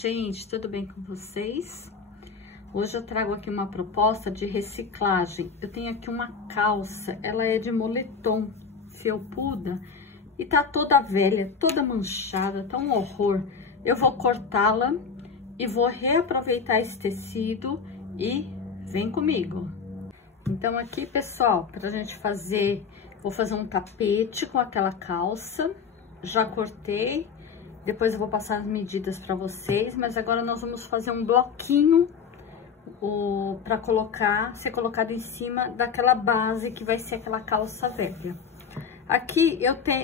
gente, tudo bem com vocês? Hoje eu trago aqui uma proposta de reciclagem. Eu tenho aqui uma calça, ela é de moletom felpuda e tá toda velha, toda manchada, tá um horror. Eu vou cortá-la e vou reaproveitar esse tecido e vem comigo. Então aqui, pessoal, pra gente fazer, vou fazer um tapete com aquela calça, já cortei. Depois eu vou passar as medidas para vocês, mas agora nós vamos fazer um bloquinho para colocar, ser colocado em cima daquela base que vai ser aquela calça velha. Aqui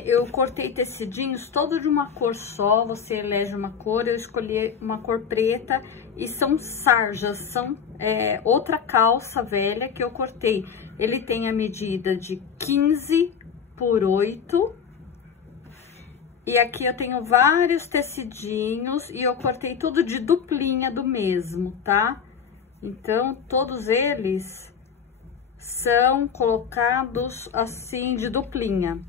eu cortei tecidinhos todo de uma cor só, você elege uma cor, eu escolhi uma cor preta e são sarjas, são outra calça velha que eu cortei. Ele tem a medida de 15 por 8. E aqui eu tenho vários tecidinhos e eu cortei tudo de duplinha do mesmo, tá? Então, todos eles são colocados assim de duplinha.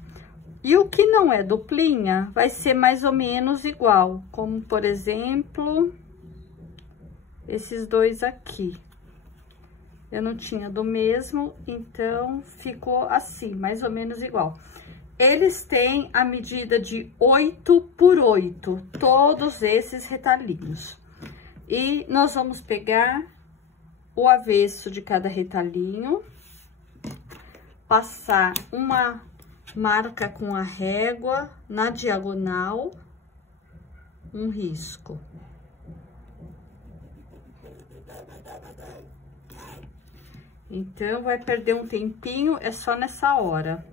E o que não é duplinha vai ser mais ou menos igual, como por exemplo, esses dois aqui. Eu não tinha do mesmo, então ficou assim, mais ou menos igual. Eles têm a medida de 8 por 8, todos esses retalhinhos. E nós vamos pegar o avesso de cada retalhinho, passar uma marca com a régua na diagonal, um risco. Então, vai perder um tempinho, é só nessa hora.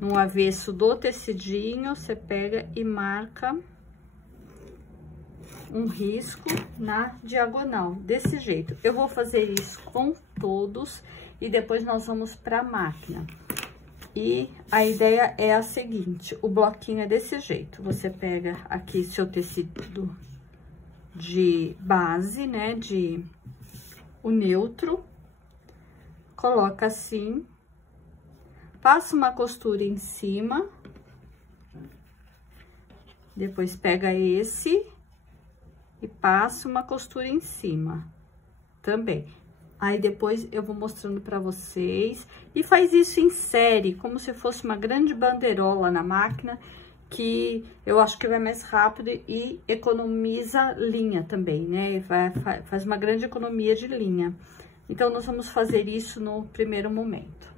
No avesso do tecidinho, você pega e marca um risco na diagonal, desse jeito. Eu vou fazer isso com todos e depois nós vamos para a máquina. E a ideia é a seguinte, o bloquinho é desse jeito. Você pega aqui seu tecido de base, né, o neutro, coloca assim. Passa uma costura em cima, depois pega esse e passa uma costura em cima também. Aí depois eu vou mostrando pra vocês e faz isso em série, como se fosse uma grande bandeirola na máquina, que eu acho que vai mais rápido e economiza linha também, né? Faz uma grande economia de linha. Então, nós vamos fazer isso no primeiro momento.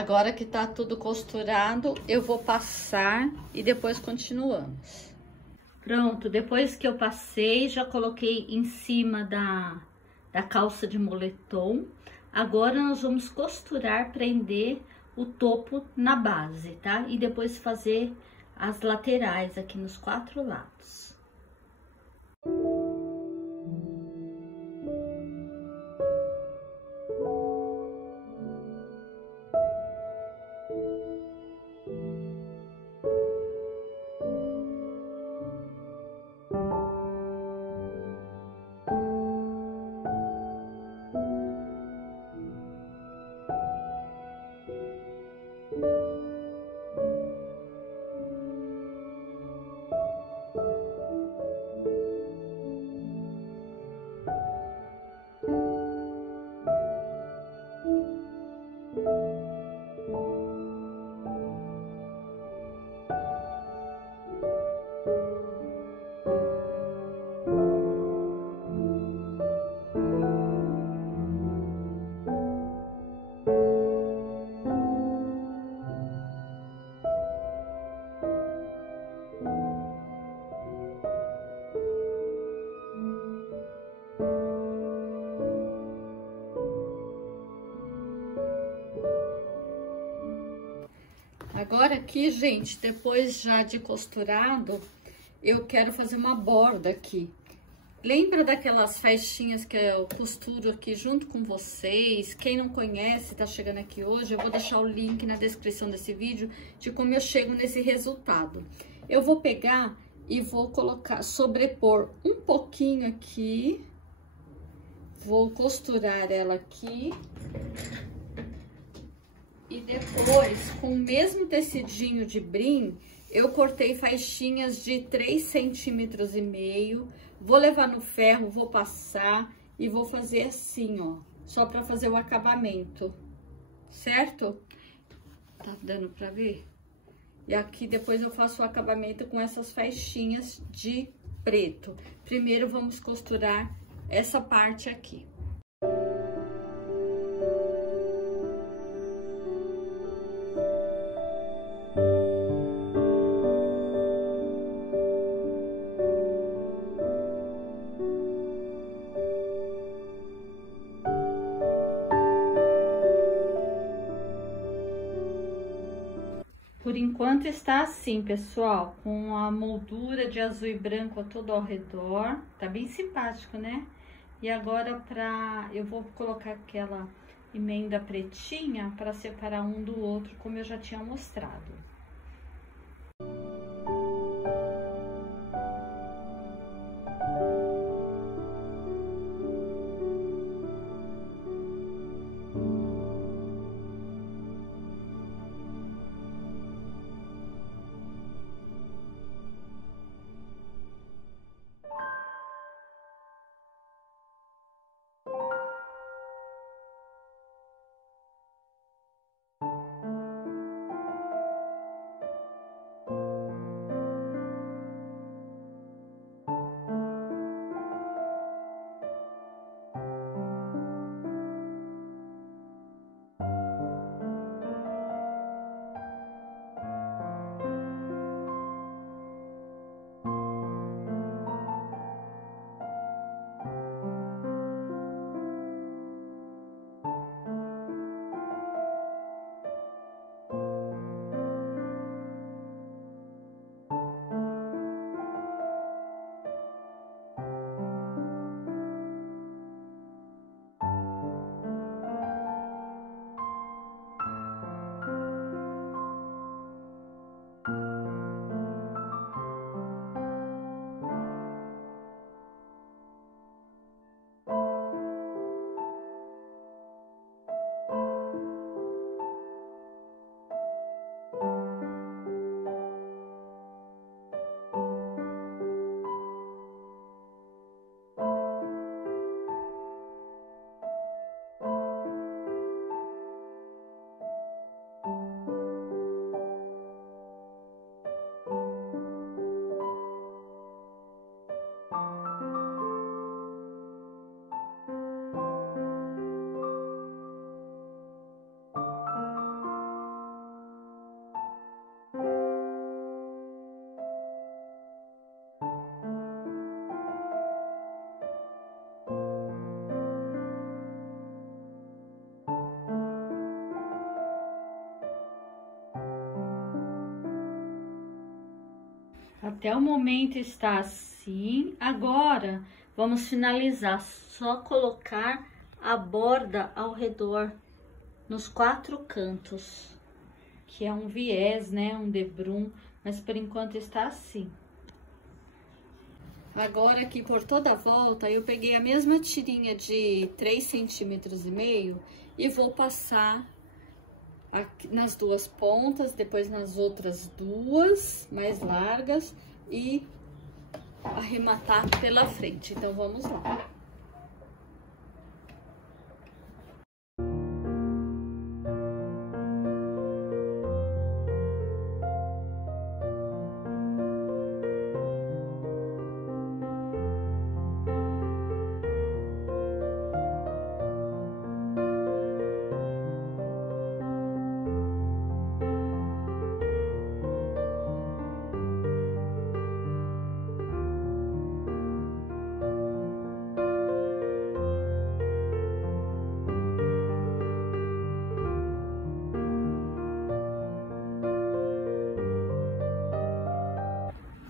Agora que tá tudo costurado, eu vou passar e depois continuamos. Pronto, depois que eu passei, já coloquei em cima da calça de moletom. Agora nós vamos costurar, prender o topo na base, tá? E depois fazer as laterais aqui nos 4 lados. Agora aqui, gente, depois já de costurado, eu quero fazer uma borda aqui. Lembra daquelas festinhas que eu costuro aqui junto com vocês? Quem não conhece, tá chegando aqui hoje, eu vou deixar o link na descrição desse vídeo de como eu chego nesse resultado. Eu vou pegar e vou colocar, sobrepor um pouquinho aqui, vou costurar ela aqui. E depois, com o mesmo tecidinho de brim, eu cortei faixinhas de 3,5 centímetros. Vou levar no ferro, vou passar e vou fazer assim, ó. Só pra fazer o acabamento, certo? Tá dando pra ver? E aqui depois eu faço o acabamento com essas faixinhas de preto. Primeiro vamos costurar essa parte aqui. Por enquanto está assim, pessoal, com a moldura de azul e branco todo ao redor, tá bem simpático, né? E agora eu vou colocar aquela emenda pretinha para separar um do outro, como eu já tinha mostrado. Até o momento está assim. Agora, vamos finalizar. Só colocar a borda ao redor, nos 4 cantos. Que é um viés, né? Um debrum. Mas por enquanto está assim. Agora aqui por toda a volta, eu peguei a mesma tirinha de 3,5 centímetros e vou passar aqui nas 2 pontas, depois nas outras 2 mais largas e arrematar pela frente. Então vamos lá.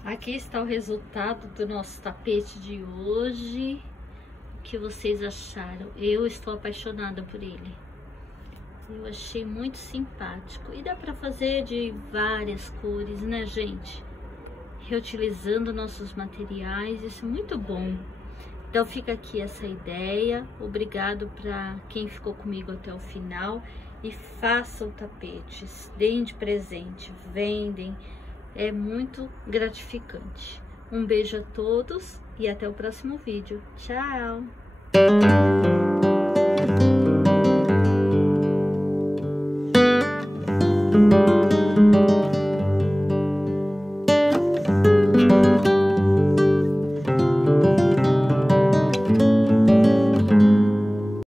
Aqui está o resultado do nosso tapete de hoje. O que vocês acharam? Eu estou apaixonada por ele. Eu achei muito simpático. E dá para fazer de várias cores, né, gente? Reutilizando nossos materiais, isso é muito bom. Então fica aqui essa ideia. Obrigado para quem ficou comigo até o final. E façam tapetes, deem de presente, vendem. É muito gratificante. Um beijo a todos e até o próximo vídeo. Tchau!